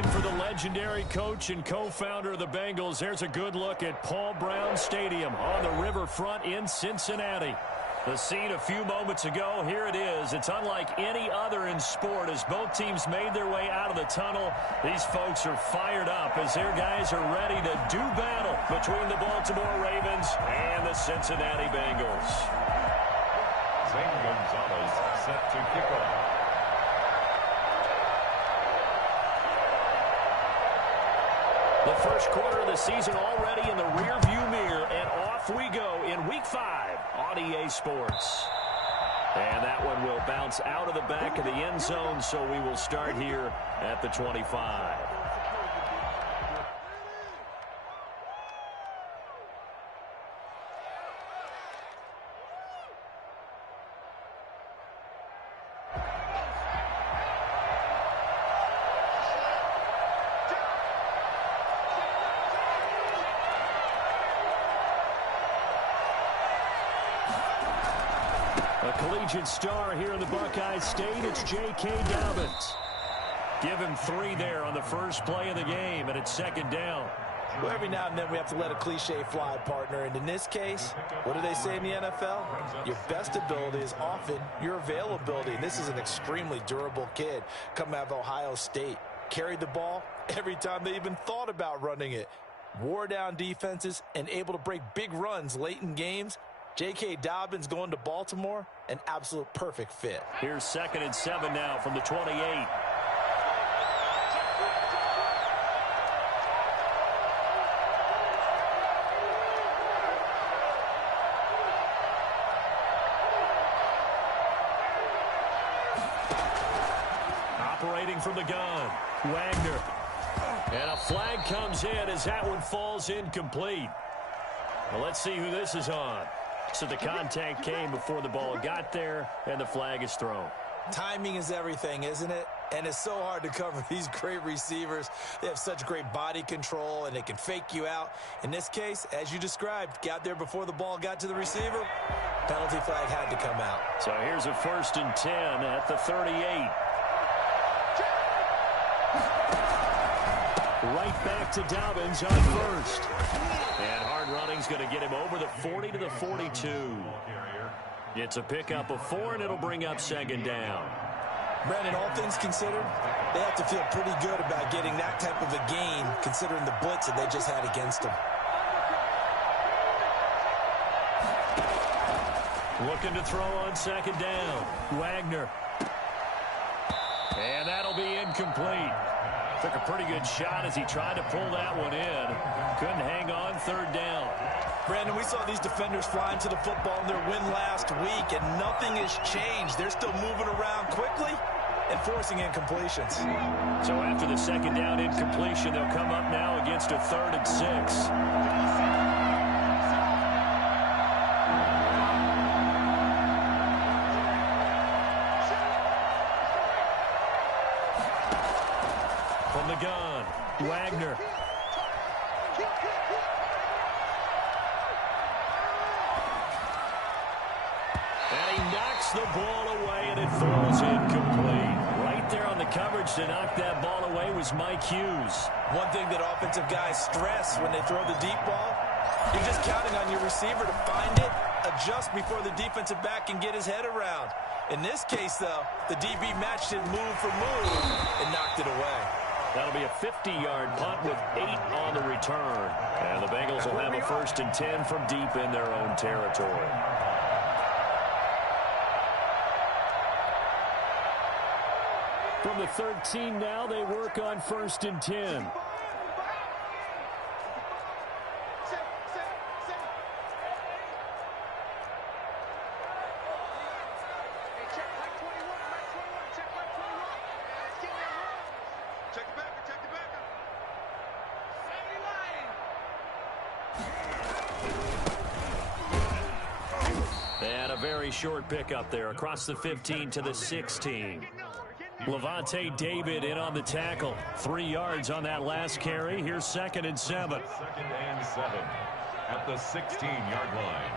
game for the legendary coach and co-founder of the Bengals. There's a good look at Paul Brown Stadium on the riverfront in Cincinnati. The scene a few moments ago, here it is. It's unlike any other in sport as both teams made their way out of the tunnel. These folks are fired up as their guys are ready to do battle between the Baltimore Ravens and the Cincinnati Bengals. Zane Gonzalez set to kick off. The first quarter of the season already in the rearview mirror, and off we go in Week 5 on EA Sports. And that one will bounce out of the back of the end zone, so we will start here at the 25. A collegiate star here in the Buckeye State, it's J.K. Dobbins. Give him 3 there on the first play of the game, and it's second down. Well, every now and then we have to let a cliche fly, partner. And in this case, what do they say in the NFL? Your best ability is often your availability. And this is an extremely durable kid coming out of Ohio State. Carried the ball every time they even thought about running it. Wore down defenses and able to break big runs late in games. J.K. Dobbins going to Baltimore, an absolute perfect fit. Here's 2nd and 7 now from the 28. Operating from the gun, Wagner. And a flag comes in as that one falls incomplete. Well, let's see who this is on. So the contact came before the ball got there, and the flag is thrown. Timing is everything, isn't it? And it's so hard to cover these great receivers. They have such great body control, and they can fake you out. In this case, as you described, got there before the ball got to the receiver. Penalty flag had to come out. So here's a 1st and 10 at the 38. Right back to Dobbins on first. And hard running's going to get him over the 40 to the 42. It's a pickup of 4, and it'll bring up second down. Brandon, all things considered, they have to feel pretty good about getting that type of a gain, considering the blitz that they just had against them. Looking to throw on second down. Wagner. And that'll be incomplete. Took a pretty good shot as he tried to pull that one in. Couldn't hang on, 3rd down. Brandon, we saw these defenders flying to the football in their win last week, and nothing has changed. They're still moving around quickly and forcing incompletions. So after the second down incompletion, they'll come up now against a 3rd and 6. From the gun, Wagner. And he knocks the ball away, and it falls incomplete. Right there on the coverage to knock that ball away was Mike Hughes. One thing that offensive guys stress when they throw the deep ball, you're just counting on your receiver to find it, adjust before the defensive back can get his head around. In this case, though, the DB matched it move for move and knocked it away. That'll be a 50-yard punt with 8 on the return. And the Bengals will have a 1st and 10 from deep in their own territory. From the 13 now, they work on 1st and 10. And a very short pickup there across the 15 to the 16. Levante David in on the tackle. 3 yards on that last carry. Here's 2nd and 7. 2nd and 7 at the 16-yard line.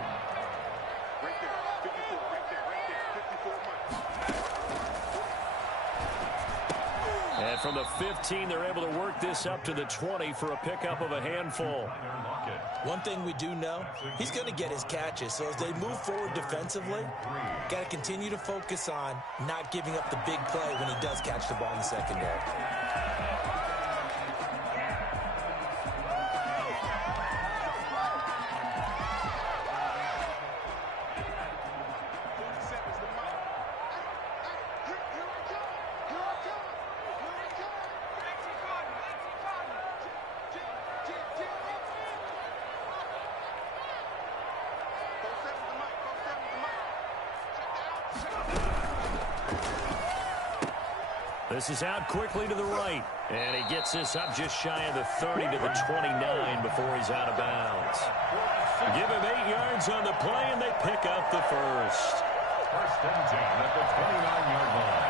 from the 15, they're able to work this up to the 20 for a pickup of a handful. One thing we do know, he's going to get his catches. So as they move forward defensively, got to continue to focus on not giving up the big play when he does catch the ball in the secondary. This is out quickly to the right. And he gets this up just shy of the 30 to the 29 before he's out of bounds. Give him 8 yards on the play, and they pick up the first. First and 10 at the 29-yard line.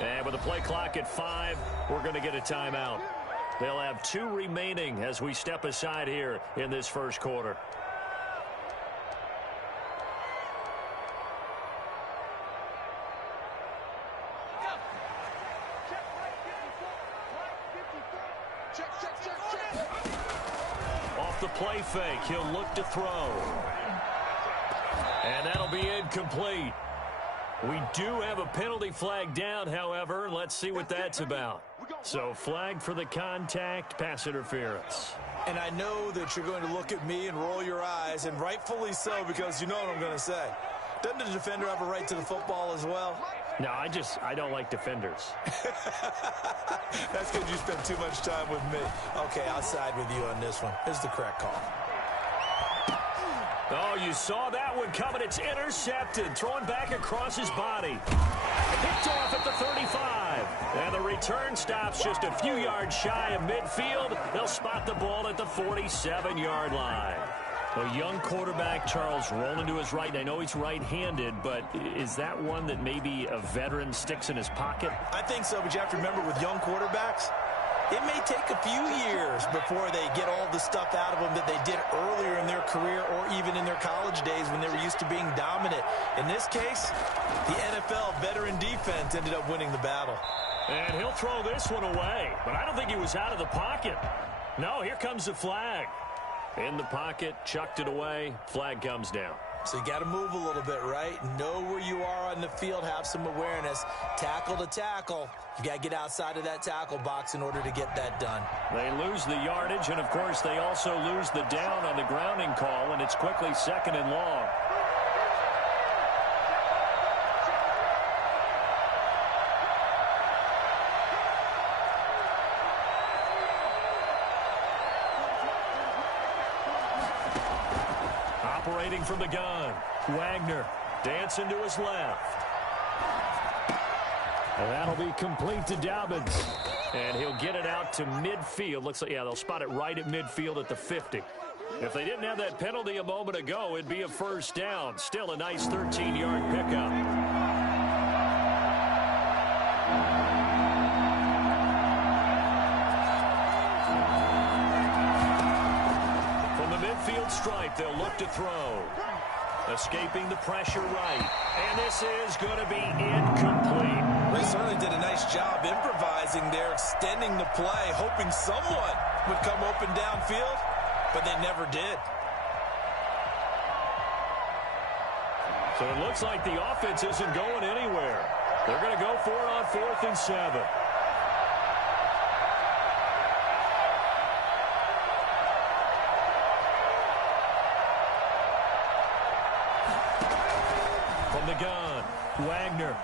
And with the play clock at 5, we're going to get a timeout. They'll have 2 remaining as we step aside here in this first quarter. Off the play fake, he'll look to throw. And that'll be incomplete. We do have a penalty flag down, however. Let's see what that's about. So flag for the contact, pass interference. And I know that you're going to look at me and roll your eyes, and rightfully so, because you know what I'm going to say. Doesn't the defender have a right to the football as well? No, I don't like defenders. That's because you spend too much time with me. Okay, I'll side with you on this one. This is the correct call. Oh, you saw that one coming. It's intercepted. Throwing back across his body. Picked off at the 35. And the return stops just a few yards shy of midfield. They'll spot the ball at the 47-yard line. A young quarterback, Charles, rolling to his right. And I know he's right-handed, but is that one that maybe a veteran sticks in his pocket? I think so, but you have to remember with young quarterbacks, it may take a few years before they get all the stuff out of them that they did earlier in their career or even in their college days when they were used to being dominant. In this case, the NFL veteran defense ended up winning the battle. And he'll throw this one away, but I don't think he was out of the pocket. No, here comes the flag. In the pocket, chucked it away, flag comes down. So you got to move a little bit, right? Know where you are on the field, have some awareness. Tackle to tackle. You got to get outside of that tackle box in order to get that done. They lose the yardage, and, of course, they also lose the down on the grounding call, and it's quickly 2nd and long. Operating from the gun, Wagner dancing to his left. And that'll be complete to Dobbins. And he'll get it out to midfield. Looks like, yeah, they'll spot it right at midfield at the 50. If they didn't have that penalty a moment ago, it'd be a first down. Still a nice 13-yard pickup. From the midfield stripe, they'll look to throw. Escaping the pressure right. And this is going to be incomplete. They certainly did a nice job improvising there, extending the play, hoping someone would come open downfield, but they never did. So it looks like the offense isn't going anywhere. They're going to go for it on 4th and 7. From the gun, Wagner.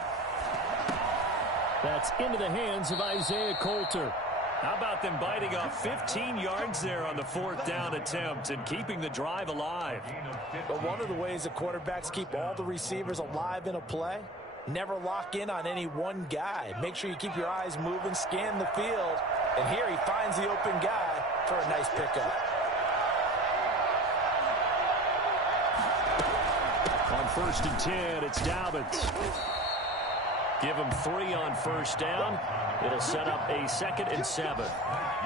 That's into the hands of Isaiah Coulter. How about them biting off 15 yards there on the 4th down attempt and keeping the drive alive? But one of the ways that quarterbacks keep all the receivers alive in a play, never lock in on any one guy. Make sure you keep your eyes moving, scan the field, and here he finds the open guy for a nice pickup. On 1st and 10, it's Dobbins. Give them 3 on first down. It'll set up a 2nd and 7.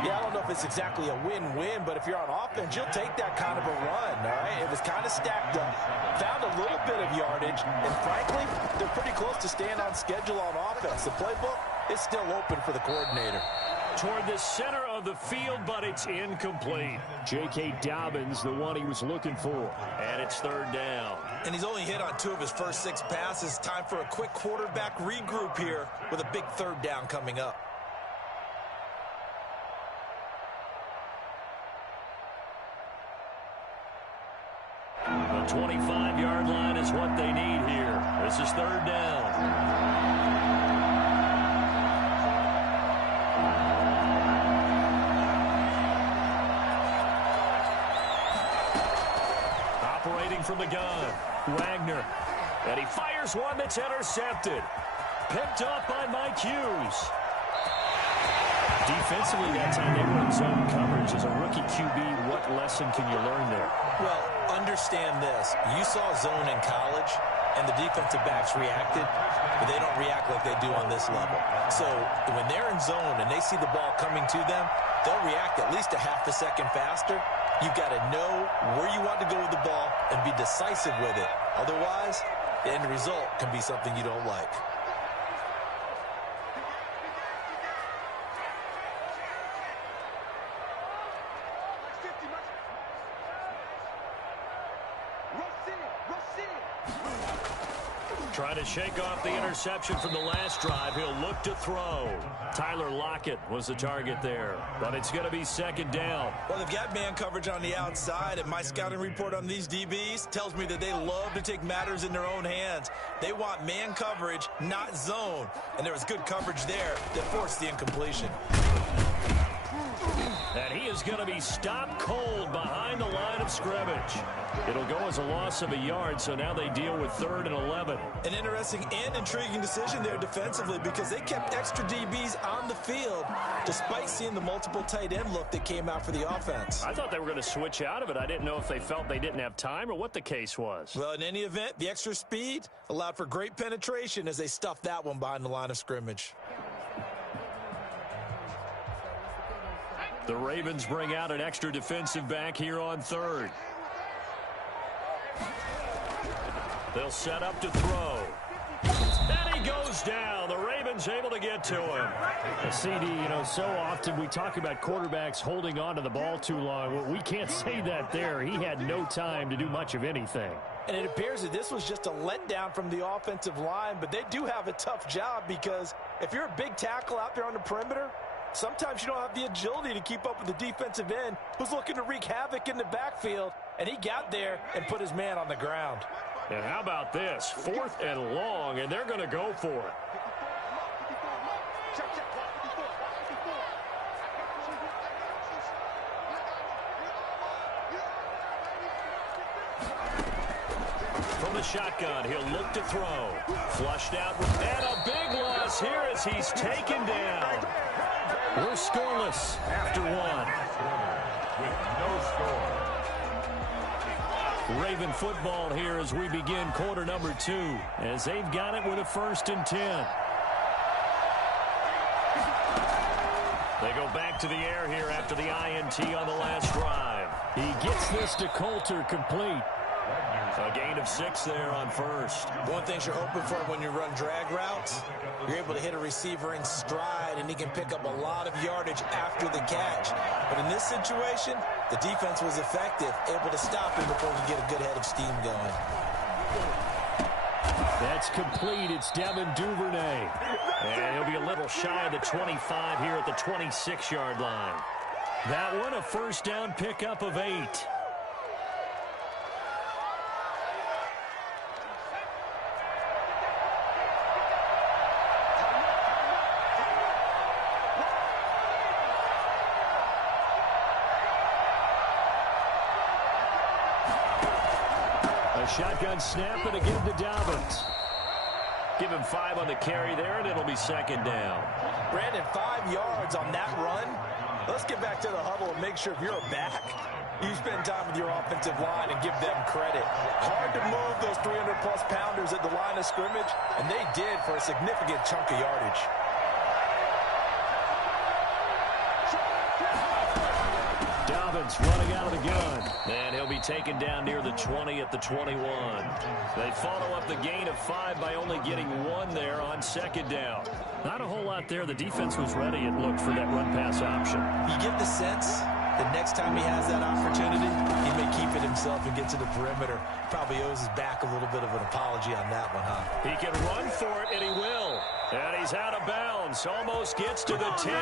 Yeah, I don't know if it's exactly a win-win, but if you're on offense, you'll take that kind of a run, all right? It was kind of stacked up, found a little bit of yardage, and frankly, they're pretty close to staying on schedule on offense. The playbook is still open for the coordinator. Toward the center of the field, but it's incomplete. J.K. Dobbins, the one he was looking for. And it's 3rd down. And he's only hit on 2 of his first 6 passes. Time for a quick quarterback regroup here with a big 3rd down coming up. The 25-yard line is what they need here. This is 3rd down. From the gun, Wagner, and he fires one that's intercepted. Picked up by Mike Hughes. Defensively, that time they were in zone coverage. As a rookie QB, what lesson can you learn there? Well, understand this. You saw zone in college, and the defensive backs reacted, but they don't react like they do on this level. So when they're in zone and they see the ball coming to them, they'll react at least a half a second faster. You've got to know where you want to go with the ball and be decisive with it. Otherwise, the end result can be something you don't like. Trying to shake off the interception from the last drive. He'll look to throw. Tyler Lockett was the target there, but it's going to be 2nd down. Well, they've got man coverage on the outside, and my scouting report on these DBs tells me that they love to take matters in their own hands. They want man coverage, not zone, and there was good coverage there that forced the incompletion. And he is going to be stopped cold behind the line of scrimmage. It'll go as a loss of a yard, so now they deal with 3rd and 11. An interesting and intriguing decision there defensively because they kept extra DBs on the field despite seeing the multiple tight end look that came out for the offense. I thought they were going to switch out of it. I didn't know if they felt they didn't have time or what the case was. Well, in any event, the extra speed allowed for great penetration as they stuffed that one behind the line of scrimmage. The Ravens bring out an extra defensive back here on 3rd. They'll set up to throw. And he goes down. The Ravens able to get to him. CD, you know, so often we talk about quarterbacks holding on to the ball too long. Well, we can't say that there. He had no time to do much of anything. And it appears that this was just a letdown from the offensive line, but they do have a tough job because if you're a big tackle out there on the perimeter, sometimes you don't have the agility to keep up with the defensive end who's looking to wreak havoc in the backfield, and he got there and put his man on the ground. And how about this? 4th and long, and they're going to go for it. From the shotgun, he'll look to throw. Flushed out, and a big loss here as he's taken down. We're scoreless after 1. With no score. Raven football here as we begin quarter number 2, as they've got it with a 1st and 10. They go back to the air here after the INT on the last drive. He gets this to Coulter complete. A gain of 6 there on 1st. One thing you're hoping for when you run drag routes, you're able to hit a receiver in stride, and he can pick up a lot of yardage after the catch. But in this situation, the defense was effective, able to stop him before he get a good head of steam going. That's complete. It's Devin Duvernay. And he'll be a little shy of the 25 here at the 26-yard line. That one, a 1st down pickup of 8. Shotgun snap and again to Dobbins. Give him 5 on the carry there, and it'll be 2nd down. Brandon, 5 yards on that run. Let's get back to the huddle and make sure if you're a back, You spend time with your offensive line and give them credit. Hard to move those 300-plus pounders at the line of scrimmage, and they did for a significant chunk of yardage. Dobbins running out of the gun. And he'll be taken down near the 20 at the 21. They follow up the gain of 5 by only getting 1 there on second down. Not a whole lot there. The defense was ready, it looked, for that run-pass option. You get the sense the next time he has that opportunity, he may keep it himself and get to the perimeter. Probably owes his back a little bit of an apology on that one, huh? He can run for it, and he will. And he's out of bounds. Almost gets to the 10.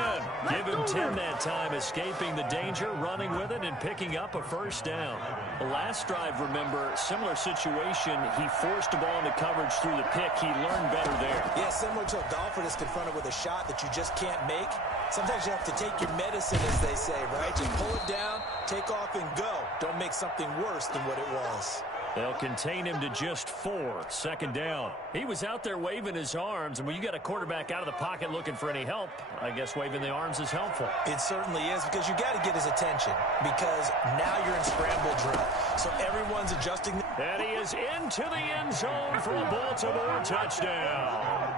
Give him 10 that time, escaping the danger, running with it, and picking up a first down. The last drive, remember, similar situation. He forced the ball into coverage through the pick. He learned better there. Yeah, similar to a golfer that's confronted with a shot that you just can't make. Sometimes you have to take your medicine, as they say, right? Just pull it down, take off, and go. Don't make something worse than what it was. They'll contain him to just 4. Second down. He was out there waving his arms, and when you got a quarterback out of the pocket looking for any help, I guess waving the arms is helpful. It certainly is, because you got to get his attention, because now you're in scramble drill. So everyone's adjusting. And he is into the end zone for a Baltimore touchdown.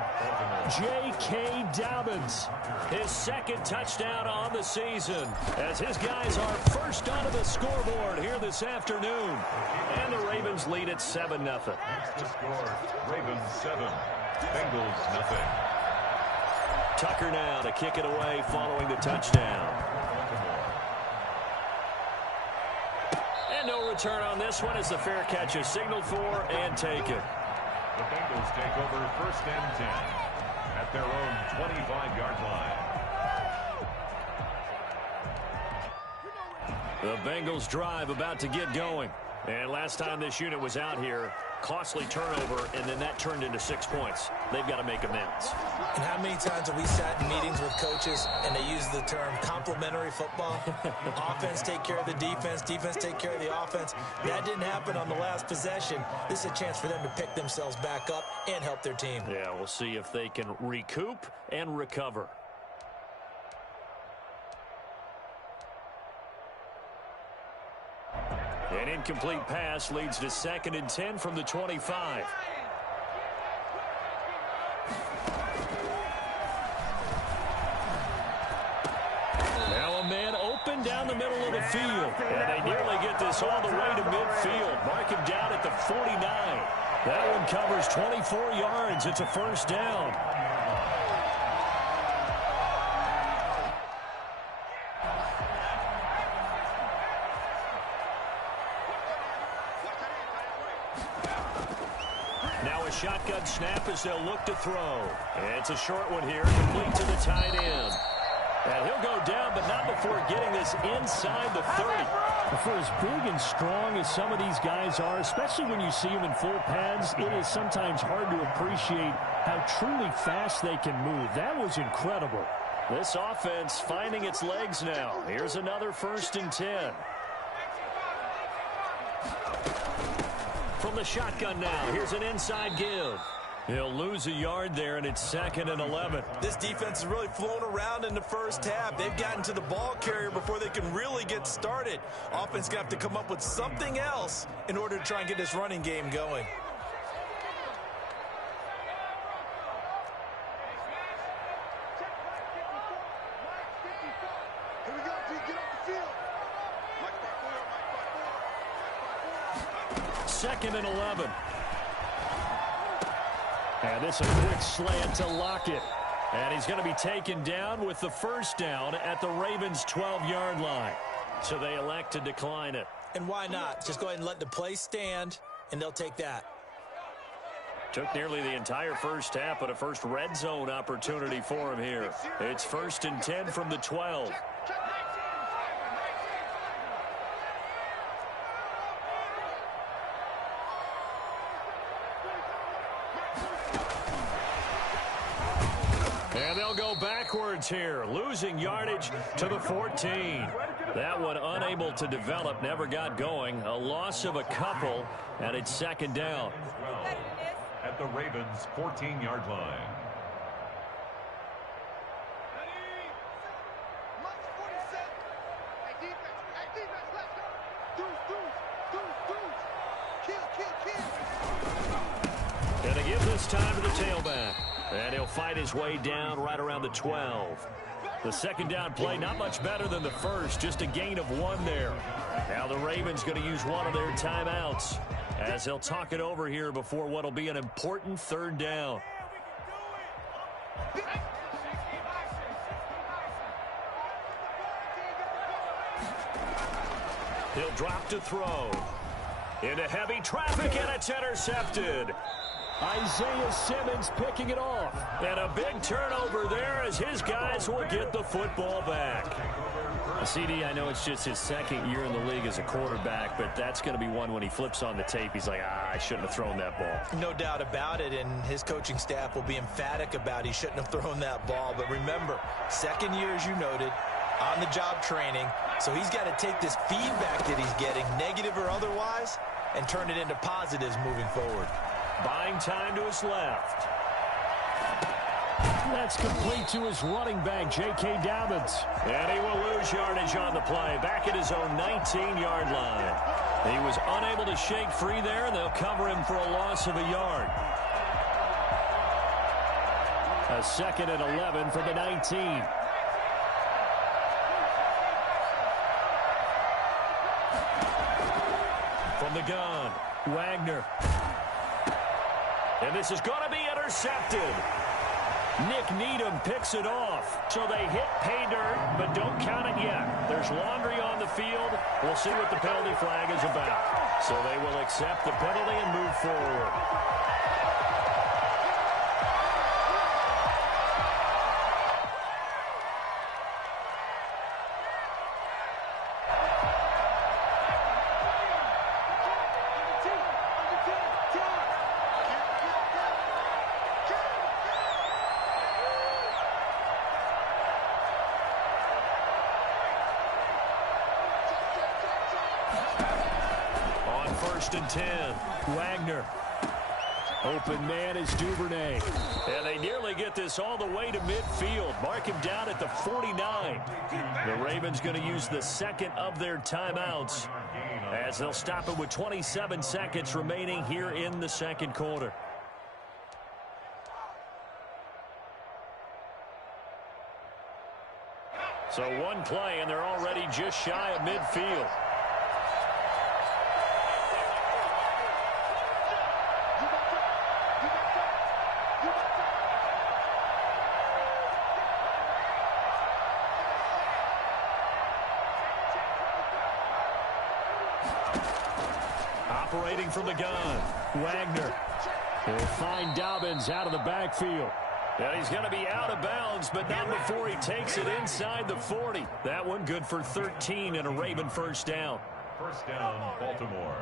J.K. Dobbins, his second touchdown on the season, as his guys are first onto the scoreboard here this afternoon. And the Ravens lead at 7-0. The score, Ravens 7, Bengals nothing. Tucker now to kick it away following the touchdown. And no return on this one as the fair catch is signaled for and taken. The Bengals take over first and 10 at their own 25-yard line. The Bengals drive about to get going. And last time this unit was out here, costly turnover, and then that turned into 6 points. They've got to make amends. And how many times have we sat in meetings with coaches and they use the term complementary football? Offense take care of the defense, defense take care of the offense. That didn't happen on the last possession. This is a chance for them to pick themselves back up and help their team. Yeah, we'll see if they can recoup and recover. An incomplete pass leads to 2nd and 10 from the 25. Now a man open down the middle of the field. And they nearly get this all the way to midfield. Mark him down at the 49. That one covers 24 yards. It's a first down. Shotgun snap as they'll look to throw. And it's a short one here, complete to the tight end. And he'll go down, but not before getting this inside the 30. For as big and strong as some of these guys are, especially when you see them in full pads, it is sometimes hard to appreciate how truly fast they can move. That was incredible. This offense finding its legs now. Here's another 1st and 10. From the shotgun now, here's an inside give. He'll lose a yard there, and it's 2nd and 11. This defense has really flown around in the first half. They've gotten to the ball carrier before they can really get started. Offense going to have to come up with something else in order to try and get this running game going. Second and 11. And this is a quick slant to Lockett. And he's going to be taken down with the first down at the Ravens' 12-yard line. So they elect to decline it. And why not? Just go ahead and let the play stand, and they'll take that. Took nearly the entire first half, but a first red zone opportunity for him here. It's 1st and 10 from the 12. And they'll go backwards here, losing yardage to the 14. That one unable to develop, never got going. A loss of a couple, and it's 2nd down. At the Ravens' 14-yard line. this time to the tailback. And he'll fight his way down right around the 12. The second down play, not much better than the first, just a gain of 1 there. Now the Ravens going to use one of their timeouts as they'll talk it over here before what will be an important third down. He'll drop to throw. Into heavy traffic, and it's intercepted. Isaiah Simmons picking it off. And a big turnover there as his guys will get the football back. CD, I know it's just his second year in the league as a quarterback, but that's going to be one when he flips on the tape. He's like, I shouldn't have thrown that ball. No doubt about it, and his coaching staff will be emphatic about he shouldn't have thrown that ball. But remember, second year, as you noted, on-the-job training, so he's got to take this feedback that he's getting, negative or otherwise, and turn it into positives moving forward. Buying time to his left. That's complete to his running back, J.K. Dobbins. And he will lose yardage on the play, back at his own 19-yard line. He was unable to shake free there, and they'll cover him for a loss of a yard. A second and 11 for the 19. From the gun, Wagner. And this is going to be intercepted. Nick Needham picks it off. So they hit pay dirt, but don't count it yet. There's laundry on the field. We'll see what the penalty flag is about. So they will accept the penalty and move forward. And 10. Wagner. Open man is Duvernay. And they nearly get this all the way to midfield. Mark him down at the 49. The Ravens going to use the second of their timeouts as they'll stop it with 27 seconds remaining here in the second quarter. So one play, and they're already just shy of midfield. Operating from the gun, Wagner. He'll find Dobbins out of the backfield. And he's going to be out of bounds, but not before he takes it inside the 40. That one good for 13 and a Raven first down. First down, Baltimore.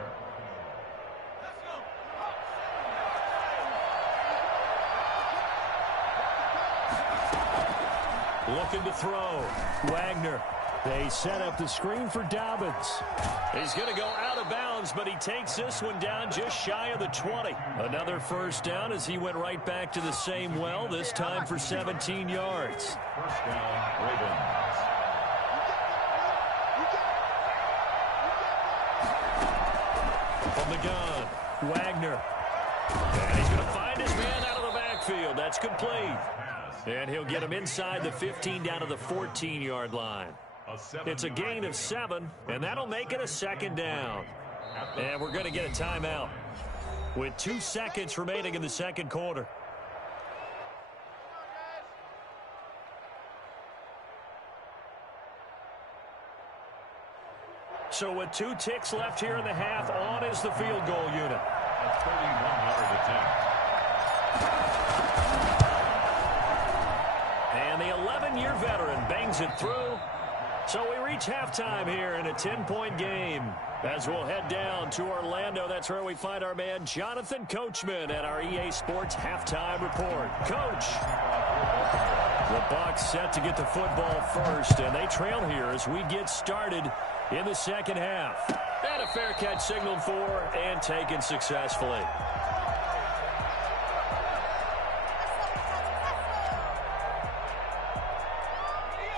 Looking to throw. Wagner. They set up the screen for Dobbins. He's going to go out of bounds, but he takes this one down just shy of the 20. Another first down as he went right back to the same well, this time for 17 yards. First down, Ravens. From the gun, Wagner. And he's going to find his man out of the backfield. That's complete. And he'll get him inside the 15 down to the 14-yard line. It's a gain of 7, and that'll make it a second down. And we're going to get a timeout with 2 seconds remaining in the second quarter. So with 2 ticks left here in the half, on is the field goal unit. A 31-yard attempt. And the 11-year veteran bangs it through. So we reach halftime here in a 10-point game. As we'll head down to Orlando, that's where we find our man Jonathan Coachman at our EA Sports Halftime Report. Coach. The Bucs set to get the football first, and they trail here as we get started in the second half. And a fair catch signaled for and taken successfully.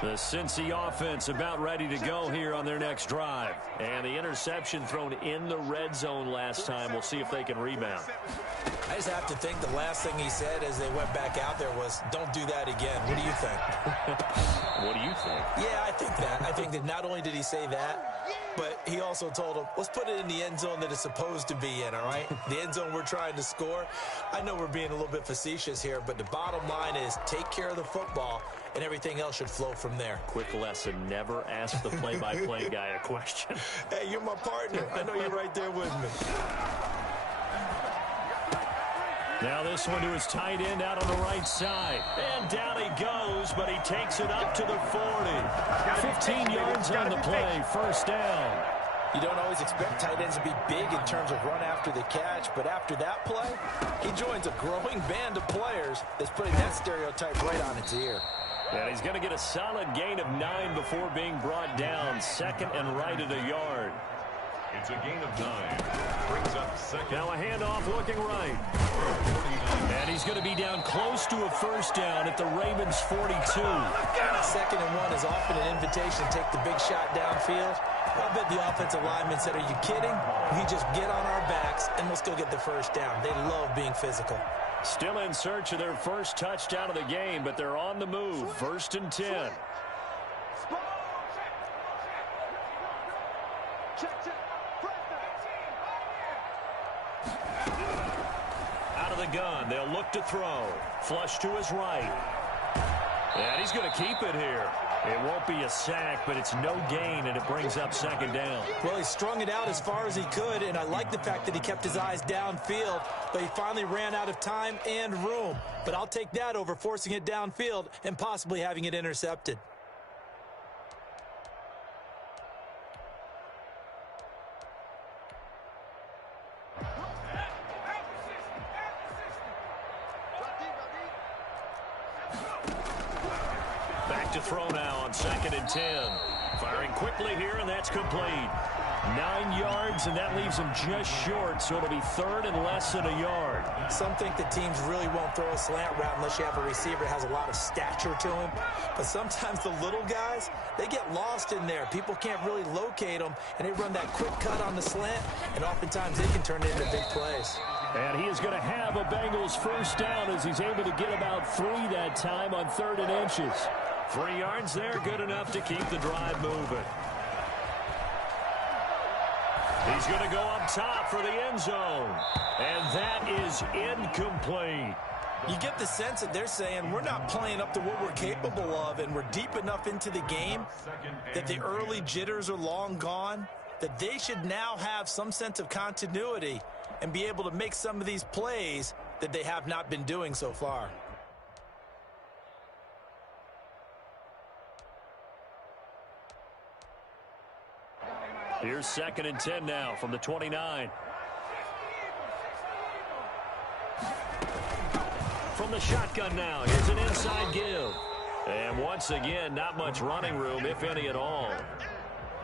The Cincy offense about ready to go here on their next drive. And the interception thrown in the red zone last time. We'll see if they can rebound. I just have to think the last thing he said as they went back out there was, don't do that again. What do you think? What do you think? Yeah, I think that. I think that not only did he say that, but he also told him, let's put it in the end zone that it's supposed to be in, all right? The end zone we're trying to score. I know we're being a little bit facetious here, but the bottom line is take care of the football, and everything else should flow from there. Quick lesson, never ask the play-by-play guy a question. Hey, you're my partner. I know you're right there with me. Now this one to his tight end out on the right side. And down he goes, but he takes it up to the 40. 15 yards on the play, first down. You don't always expect tight ends to be big in terms of run after the catch, but after that play, he joins a growing band of players that's putting that stereotype right on its ear. And he's going to get a solid gain of 9 before being brought down. Second and right at a yard. It's a gain of 9. Brings up second. Now a handoff looking right. And he's going to be down close to a first down at the Ravens 42. Second and 1 is often an invitation to take the big shot downfield. I bet the offensive lineman said, are you kidding? We just get on our backs and we'll still get the first down. They love being physical. Still in search of their first touchdown of the game, but they're on the move. First and 10. Out of the gun, they'll look to throw. Flush to his right. And he's going to keep it here. It won't be a sack, but it's no gain, and it brings up second down. Well, he strung it out as far as he could, and I like the fact that he kept his eyes downfield, but he finally ran out of time and room. But I'll take that over forcing it downfield and possibly having it intercepted. Back to throw now on second and 10. Firing quickly here, and that's complete. 9 yards, and that leaves him just short, so it'll be third and less than a yard. Some think the teams really won't throw a slant route unless you have a receiver that has a lot of stature to him. But sometimes the little guys, they get lost in there. People can't really locate them, and they run that quick cut on the slant, and oftentimes they can turn it into big plays. And he is going to have a Bengals first down as he's able to get about 3 that time on 3rd and inches. 3 yards there, good enough to keep the drive moving. He's going to go up top for the end zone. And that is incomplete. You get the sense that they're saying we're not playing up to what we're capable of, and we're deep enough into the game that the early jitters are long gone, that they should now have some sense of continuity and be able to make some of these plays that they have not been doing so far. Here's second and 10 now from the 29. From the shotgun now, here's an inside give. And once again, not much running room, if any at all.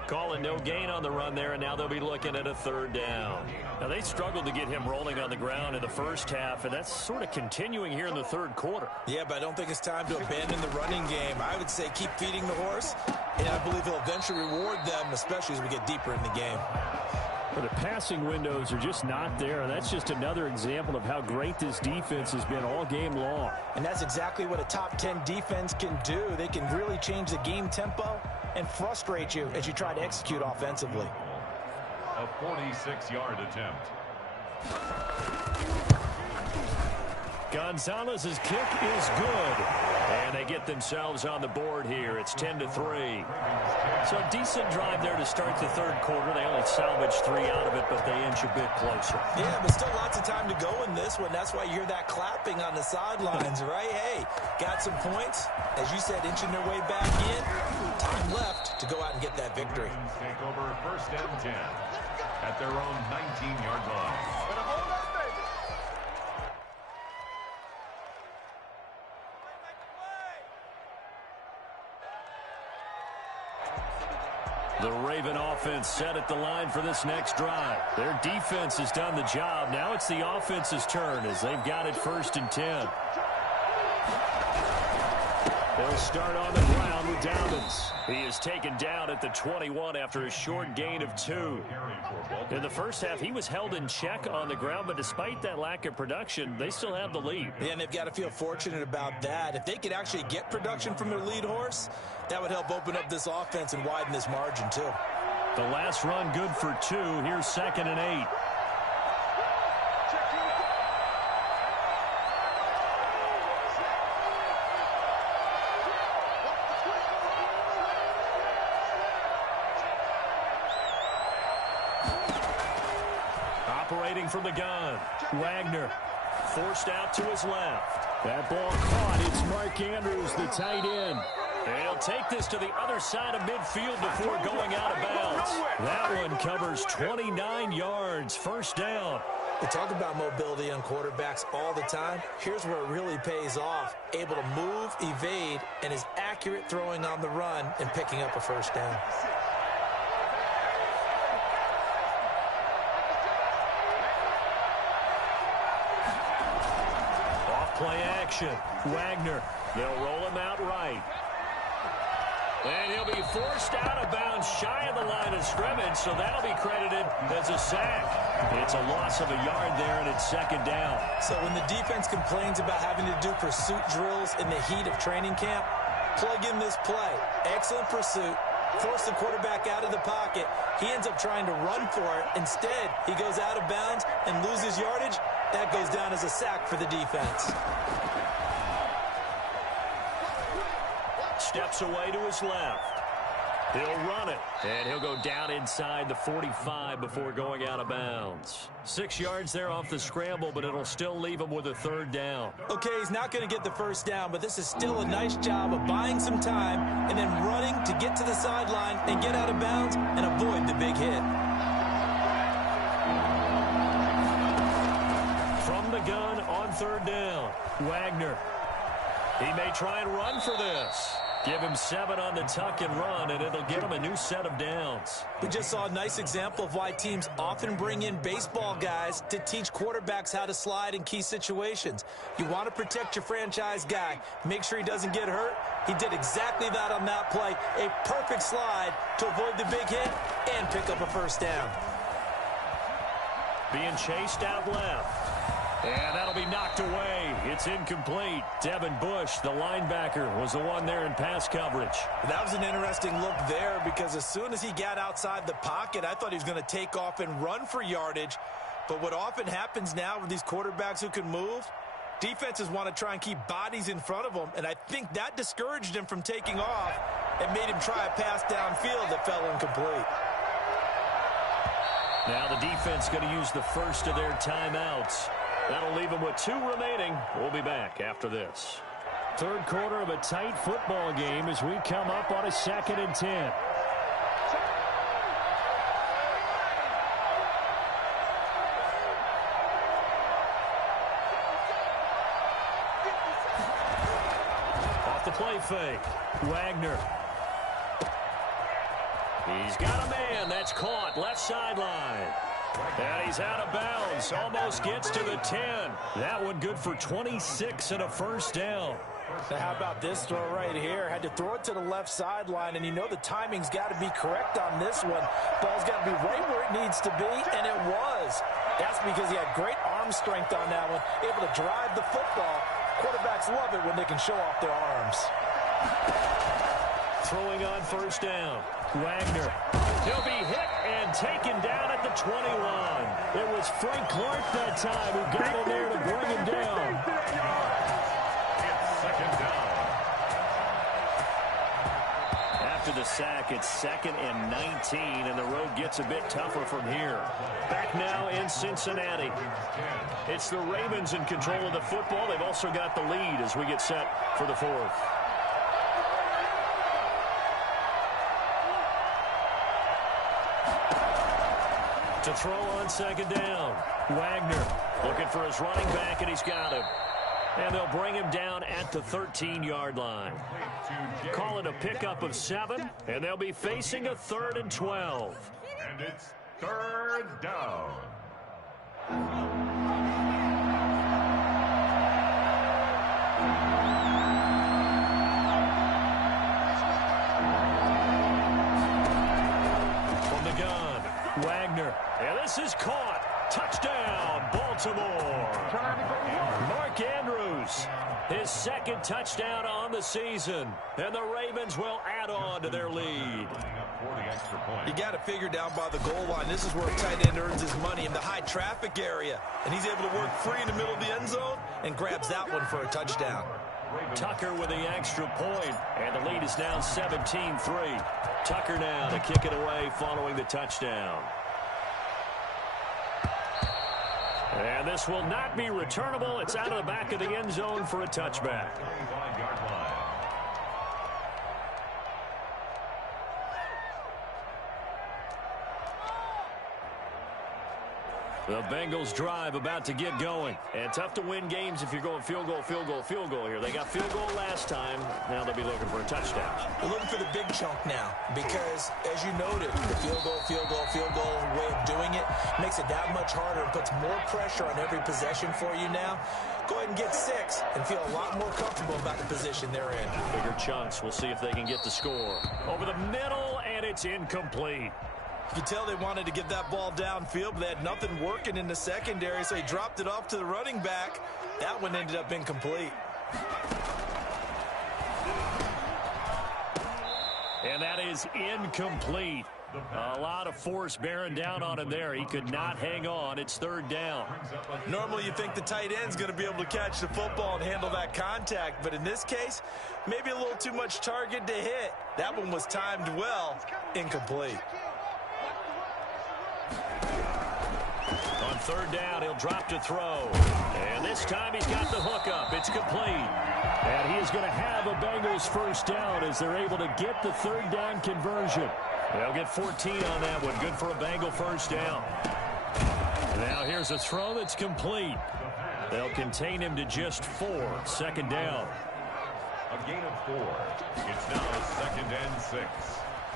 Calling no gain on the run there, and now they'll be looking at a 3rd down. Now, they struggled to get him rolling on the ground in the first half, and that's sort of continuing here in the 3rd quarter. Yeah, but I don't think it's time to abandon the running game. I would say keep feeding the horse, and I believe he'll eventually reward them, especially as we get deeper in the game. But the passing windows are just not there, and that's just another example of how great this defense has been all game long. And that's exactly what a top 10 defense can do. They can really change the game tempo and frustrate you as you try to execute offensively. A 46-yard attempt. Gonzalez's kick is good. And they get themselves on the board here. It's 10-3. So a decent drive there to start the 3rd quarter. They only salvaged 3 out of it, but they inch a bit closer. Yeah, but still lots of time to go in this one. That's why you hear that clapping on the sidelines, right? Hey, got some points. As you said, inching their way back in. Time left to go out and get that victory. Take over first and 10 at their own 19-yard line. The Raven offense set at the line for this next drive. Their defense has done the job. Now it's the offense's turn as they've got it 1st and 10. They'll start on the ground with Dobbins. He is taken down at the 21 after a short gain of 2. In the first half, he was held in check on the ground, but despite that lack of production, they still have the lead. Yeah, and they've got to feel fortunate about that. If they could actually get production from their lead horse, that would help open up this offense and widen this margin, too. The last run good for 2. Here's 2nd and 8. Operating from the gun, Wagner forced out to his left. That ball caught. It's Mark Andrews, the tight end. And he'll take this to the other side of midfield before going out of bounds. That one covers 29 yards, first down. We talk about mobility on quarterbacks all the time. Here's where it really pays off. Able to move, evade, and is accurate throwing on the run and picking up a first down. Play action. Wagner. They'll roll him out right. And he'll be forced out of bounds shy of the line of scrimmage, so that'll be credited as a sack. It's a loss of a yard there, and it's 2nd down. So when the defense complains about having to do pursuit drills in the heat of training camp, plug in this play. Excellent pursuit. Force the quarterback out of the pocket. He ends up trying to run for it. Instead, he goes out of bounds and loses yardage. That goes down as a sack for the defense. Steps away to his left. He'll run it, and he'll go down inside the 45 before going out of bounds. 6 yards there off the scramble, but it'll still leave him with a 3rd down. Okay, he's not going to get the first down, but this is still a nice job of buying some time and then running to get to the sideline and get out of bounds and avoid the big hit. From the gun on 3rd down, Wagner. He may try and run for this. Give him 7 on the tuck and run, and it'll get him a new set of downs. We just saw a nice example of why teams often bring in baseball guys to teach quarterbacks how to slide in key situations. You want to protect your franchise guy. Make sure he doesn't get hurt. He did exactly that on that play. A perfect slide to avoid the big hit and pick up a first down. Being chased out left. And that'll be knocked away. It's incomplete. Devin Bush, the linebacker, was the one there in pass coverage. That was an interesting look there because as soon as he got outside the pocket, I thought he was going to take off and run for yardage. But what often happens now with these quarterbacks who can move, defenses want to try and keep bodies in front of them, and I think that discouraged him from taking off and made him try a pass downfield that fell incomplete. Now the defense going to use the first of their timeouts. That'll leave them with 2 remaining. We'll be back after this. 3rd quarter of a tight football game as we come up on a 2nd and 10. Off the play fake. Wagner. He's got a man. That's caught. Left sideline. And he's out of bounds. Almost gets to the 10. That one good for 26 and a first down. Now how about this throw right here? Had to throw it to the left sideline, and you know the timing's got to be correct on this one. Ball's got to be right where it needs to be, and it was. That's because he had great arm strength on that one, able to drive the football. Quarterbacks love it when they can show off their arms. Throwing on first down. Wagner. He'll be hit and taken down at the 21. It was Frank Clark that time who got in there to bring him down. It's 2nd down. After the sack, it's 2nd and 19, and the road gets a bit tougher from here. Back now in Cincinnati. It's the Ravens in control of the football. They've also got the lead as we get set for the 4th. To throw on 2nd down. Wagner looking for his running back, and he's got him. And they'll bring him down at the 13-yard line. Call it a pickup of 7, and they'll be facing a 3rd and 12. And it's 3rd down. Wagner. And this is caught. Touchdown, Baltimore. Mark Andrews, his second touchdown on the season. And the Ravens will add on to their lead. You got to figure down by the goal line. This is where a tight end earns his money, in the high traffic area. And he's able to work free in the middle of the end zone and grabs that one for a touchdown. Tucker with the extra point, and the lead is now 17-3. Tucker now to kick it away following the touchdown. And this will not be returnable. It's out of the back of the end zone for a touchback. The Bengals drive about to get going. And tough to win games if you're going field goal, field goal, field goal here. They got field goal last time. Now they'll be looking for a touchdown. They're looking for the big chunk now because, as you noted, the field goal, field goal, field goal way of doing it makes it that much harder and puts more pressure on every possession for you now. Go ahead and get 6 and feel a lot more comfortable about the position they're in. Bigger chunks. We'll see if they can get the score. Over the middle, and it's incomplete. You can tell they wanted to get that ball downfield, but they had nothing working in the secondary, so he dropped it off to the running back. That one ended up incomplete. And that is incomplete. A lot of force bearing down on him there. He could not hang on. It's third down. Normally you think the tight end's going to be able to catch the football and handle that contact, but in this case, maybe a little too much target to hit. That one was timed well. Incomplete. On third down, he'll drop to throw. And this time he's got the hook up. It's complete. And he is going to have a Bengals first down as they're able to get the third down conversion. They'll get 14 on that one. Good for a Bengal first down. Now here's a throw that's complete. They'll contain him to just 4. Second down. A gain of 4. It's now second and 6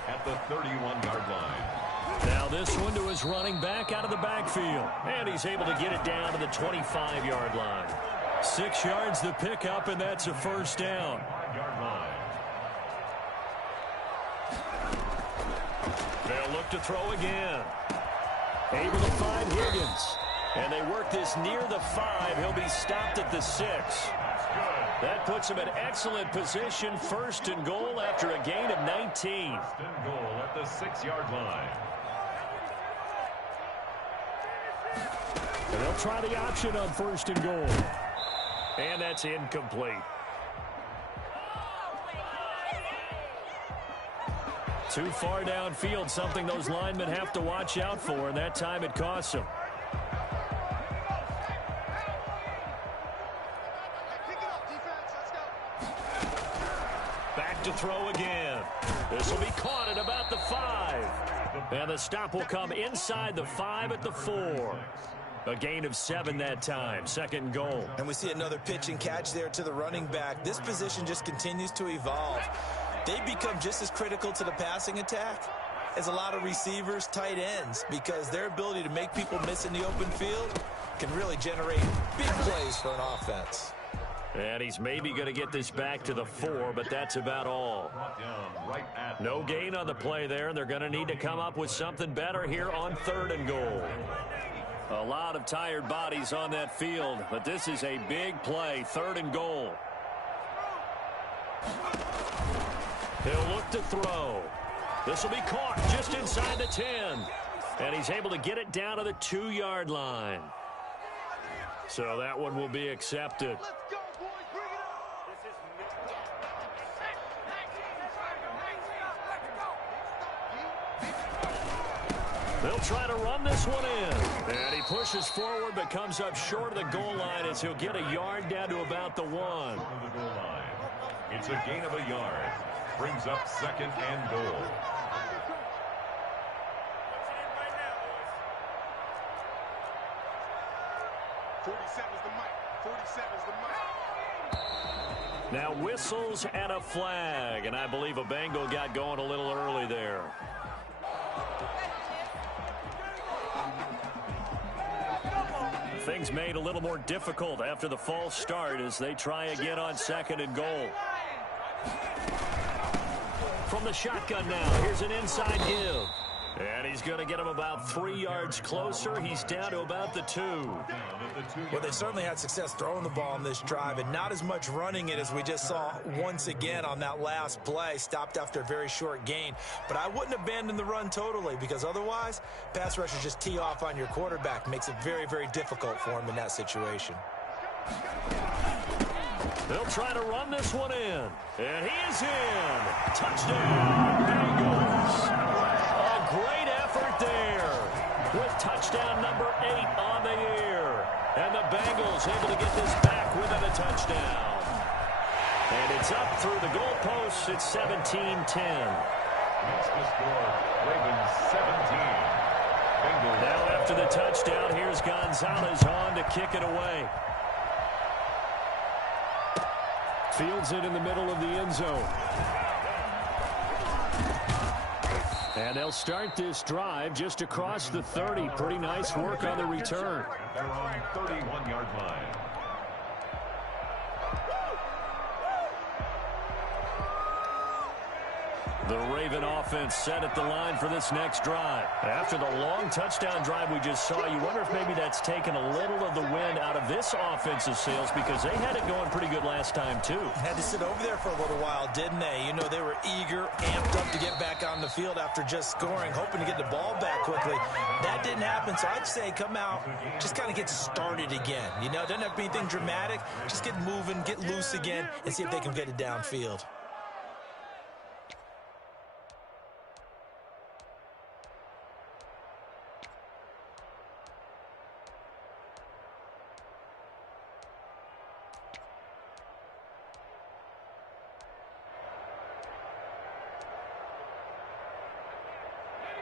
at the 31-yard line. Now this one to his running back out of the backfield. And he's able to get it down to the 25-yard line. 6 yards the pickup, and that's a first down. They'll look to throw again. Able to find Higgins. And they work this near the 5. He'll be stopped at the 6. That puts him in excellent position. First and goal after a gain of 19. First and goal at the 6-yard line. And they'll try the option on first and goal. And that's incomplete. Too far downfield, something those linemen have to watch out for, and that time it costs them. Back to throw again. This will be caught at about the 5. And the stop will come inside the 5 at the 4. A gain of 7 that time. Second and goal. And we see another pitch and catch there to the running back. This position just continues to evolve. They become just as critical to the passing attack as a lot of receivers, tight ends, because their ability to make people miss in the open field can really generate big plays for an offense. And he's maybe going to get this back to the 4, but that's about all. No gain on the play there. They're going to need to come up with something better here on third and goal. A lot of tired bodies on that field, but this is a big play. Third and goal. He'll look to throw. This will be caught just inside the 10. And he's able to get it down to the 2-yard line. So that one will be accepted. They'll try to run this one in. And he pushes forward but comes up short of the goal line as he'll get a yard down to about the 1. It's a gain of a yard. Brings up second and goal. Now whistles and a flag. And I believe a Bengal got going a little early there. Things made a little more difficult after the false start as they try again on second and goal. From the shotgun now, here's an inside give. And he's going to get him about 3 yards closer. He's down to about the 2. Well, they certainly had success throwing the ball on this drive and not as much running it as we just saw once again on that last play. Stopped after a very short gain. But I wouldn't abandon the run totally, because otherwise, pass rushers just tee off on your quarterback. Makes it very, very difficult for him in that situation. They'll try to run this one in. And he is in. Touchdown, Bengals. A great effort there with touchdown number 8 on the year. And the Bengals able to get this back within a touchdown. And it's up through the goalposts. It's 17-10. That's the score. Ravens 17. Bengals. Now after the touchdown, here's Gonzalez on to kick it away. Fields it in the middle of the end zone. And they'll start this drive just across the 30. Pretty nice work on the return. They're on 31-yard line. The Raven offense set at the line for this next drive. After the long touchdown drive we just saw, you wonder if maybe that's taken a little of the wind out of this offensive sails, because they had it going pretty good last time too. Had to sit over there for a little while, didn't they? You know, they were eager, amped up to get back on the field after just scoring, hoping to get the ball back quickly. That didn't happen, so I'd say come out, just kind of get started again. You know, doesn't have to be anything dramatic. Just get moving, get loose again, and see if they can get it downfield.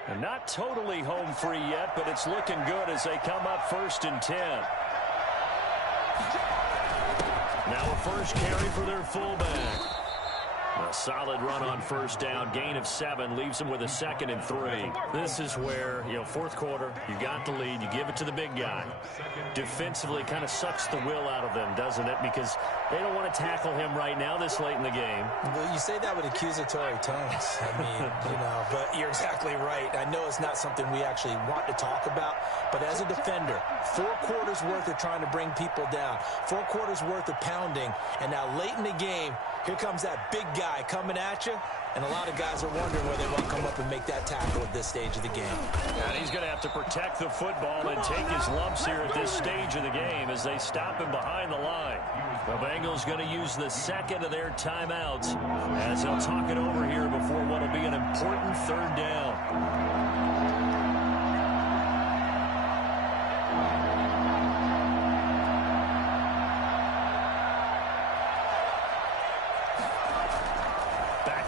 And not totally home free yet, but it's looking good as they come up 1st and 10. Now a first carry for their fullback. A solid run on 1st down, gain of 7, leaves them with a 2nd and 3. This is where, you know, 4th quarter, you got the lead, you give it to the big guy. Defensively kind of sucks the will out of them, doesn't it? Because they don't want to tackle him right now this late in the game. Well, you say that with accusatory tones. I mean, you know, but you're exactly right. I know it's not something we actually want to talk about, but as a defender, 4 quarters worth of trying to bring people down, 4 quarters worth of pounding, and now late in the game, here comes that big guy coming at you, and a lot of guys are wondering whether they want to come up and make that tackle at this stage of the game. And he's going to have to protect the football and take his lumps here at this stage of the game as they stop him behind the line. The Bengals going to use the 2nd of their timeouts as they'll talk it over here before what will be an important 3rd down.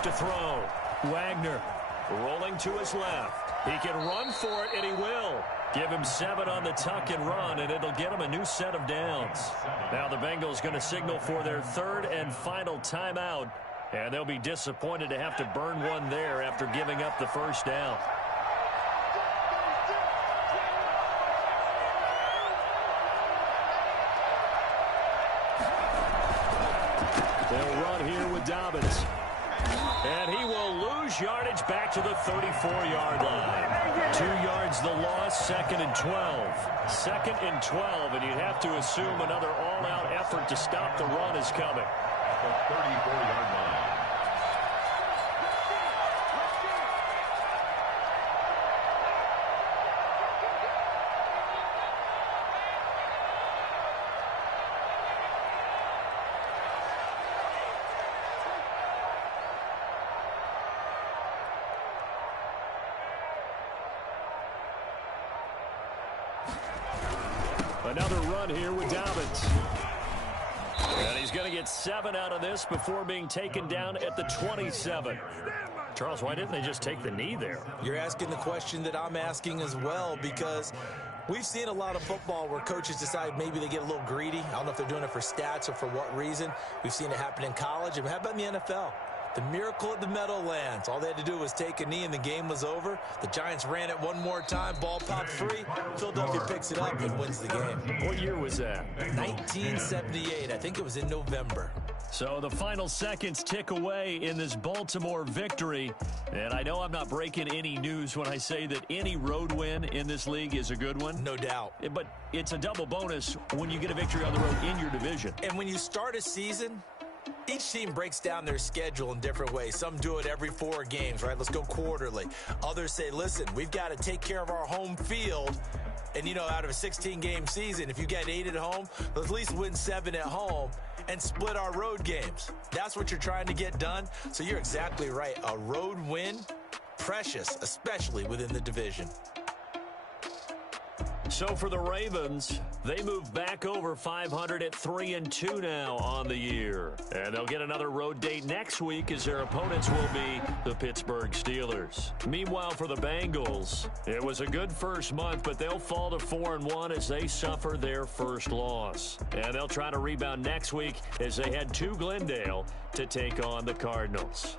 To throw. Wagner rolling to his left. He can run for it, and he will. Give him 7 on the tuck and run, and it'll get him a new set of downs. Now the Bengals going to signal for their 3rd and final timeout, and they'll be disappointed to have to burn one there after giving up the 1st down. They'll run here with Dobbins. And he will lose yardage back to the 34-yard line. 2 yards the loss, 2nd and 12. 2nd and 12, and you'd have to assume another all-out effort to stop the run is coming. The 34-yard line. Another run here with Dobbins. And he's going to get 7 out of this before being taken down at the 27. Charles, why didn't they just take the knee there? You're asking the question that I'm asking as well, because we've seen a lot of football where coaches decide maybe they get a little greedy. I don't know if they're doing it for stats or for what reason. We've seen it happen in college. And how about in the NFL? The miracle at the Meadowlands. All they had to do was take a knee and the game was over. The Giants ran it one more time. Ball popped free. Philadelphia picks it up and wins the game. What year was that? 1978. I think it was in November. So the final seconds tick away in this Baltimore victory. And I know I'm not breaking any news when I say that any road win in this league is a good one. No doubt. But it's a double bonus when you get a victory on the road in your division. And when you start a season, each team breaks down their schedule in different ways. Some do it every 4 games, right? Let's go quarterly. Others say, listen, we've got to take care of our home field. And, you know, out of a 16-game season, if you get 8 at home, let's at least win 7 at home and split our road games. That's what you're trying to get done. So you're exactly right. A road win, precious, especially within the division. So for the Ravens, they move back over 500 at 3-2 now on the year. And they'll get another road date next week as their opponents will be the Pittsburgh Steelers. Meanwhile, for the Bengals, it was a good first month, but they'll fall to 4-1 as they suffer their first loss. And they'll try to rebound next week as they head to Glendale to take on the Cardinals.